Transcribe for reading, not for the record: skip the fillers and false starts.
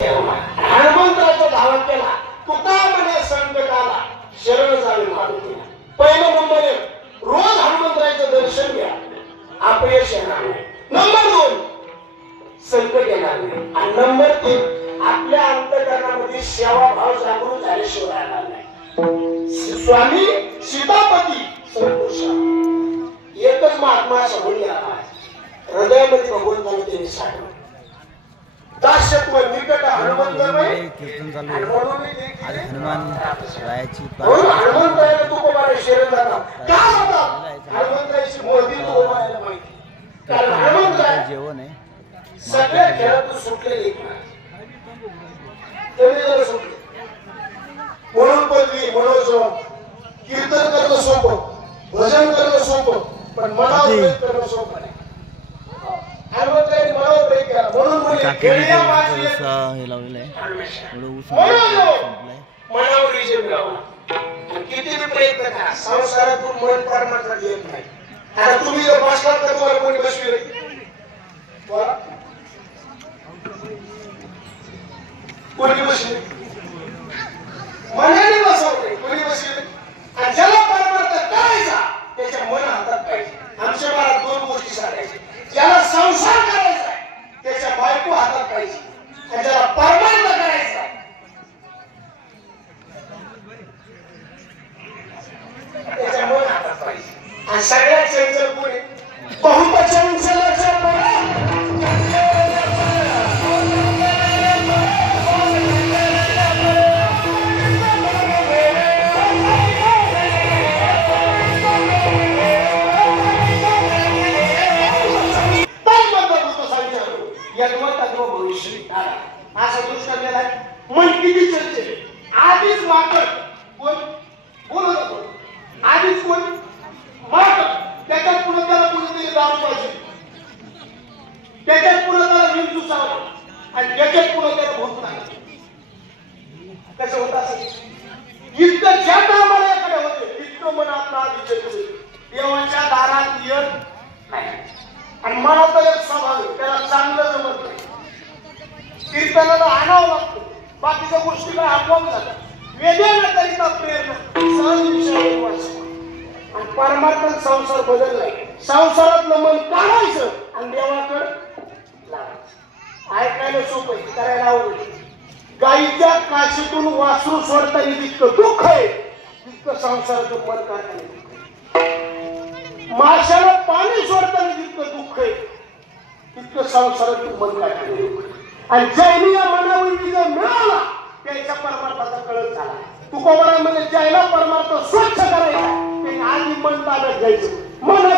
हनुमंताचा धावा केला तुका म्हणे संकटाला शरण जावे मारुतीला. पहिलं नंबर 1 रोज हनुमंताचं दर्शन घ्या, अपयश येणार नाही. नंबर 2 संकट येणार नाही. आणि नंबर 3 आपल्या अंतःकरणामध्ये सेवा भाव जागृत झाल्याशिवाय राहणार नाही. स्वामी सीतापती संतोष एकच महात्मा असं म्हणून हृदयामध्ये भगवंताला त्यांनी साठवलं. दास्यत्व निकट हनुमंतमय कीर्तन चालू आहे. आज हनुमान रायाची हनुमंताला तू कोणाला शरण जाता का होता हनुमंताची मोदी तू कोणाला माहिती. कारण हनुमंत जेवण आहे सगळ्या खेळातून सुटलेले त्यांनी जरा सुटले म्हणून पदवी म्हणून कीर्तन करणं सोपं, भजन करणं सोपं, पण मनावर करणं सोपं नाही. हनुमंताने मनावर प्रेम केला म्हणून हे लावलेलं आहे. मनावर विजय मिळवला. किती प्रयत्न करा संसारातून मन परमात्मा येत नाही. आता तुम्ही जर बसला तर तुम्हाला कोणी बसविले कोणी बसले मनाने बसवले कोणी बसले. आणि ज्याला परमार्थ करायचा त्याच्या मन हातात पाहिजे. आमच्या महाराज 2 गोष्टी सांगायच्या. ज्याला संसार करायचा त्याच्या बायको हातात पाहिजे आणि ज्याला परमार्थ करायचा त्याच्या मन हातात पाहिजे. आणि सगळ्यात चंचल कोणी बहुत चंचलाचा असा दृष्ट केला. मन किती चर्चे आधीच माकड कोण बोलत होतो, आधीच कोण माकड, त्याच्यात पुढे त्याला कुणीतरी दारू पाहिजे, त्याच्यात पुढे त्याला विंचू चावला आणि त्याच्यात पुढे त्याला भूक लागली. कसं होत असेल इतकं ज्या कामाकडे होते इतकं मन आपलं आधी चर्चे देवाच्या दारात येत नाही. आणि मनात एक स्वभाव त्याला चांगलं जमत नाही. कीर्तनाला आणावं लागतं, बाकीच्या गोष्टी काय आपोआप झाल्या. वेद्याला करिता प्रेरणा सहज विषयावर वाचतो. आणि परमात्मा संसार बदललाय. संसारातलं मन काढायचं आणि देवाकडे लावायचं. ऐकायला सोपं आहे, करायला आवडत. गाईच्या काशीतून वासरू सोडताना जितकं दुःख आहे तितकं संसारातून मन काढताना दुःख आहे. माशाला पाणी सोडताना जितकं दुःख आहे तितकं संसारातून मन काढताना दुःख आहे. आणि ज्यांनी या मनावर विजय मिळाला त्यांच्या परमार्थाचा कळत झाला. तुकोबारामध्ये ज्याला परमार्थ स्वच्छ करायचा त्यांनी आधी मन ताब्यात घ्यायचं. मन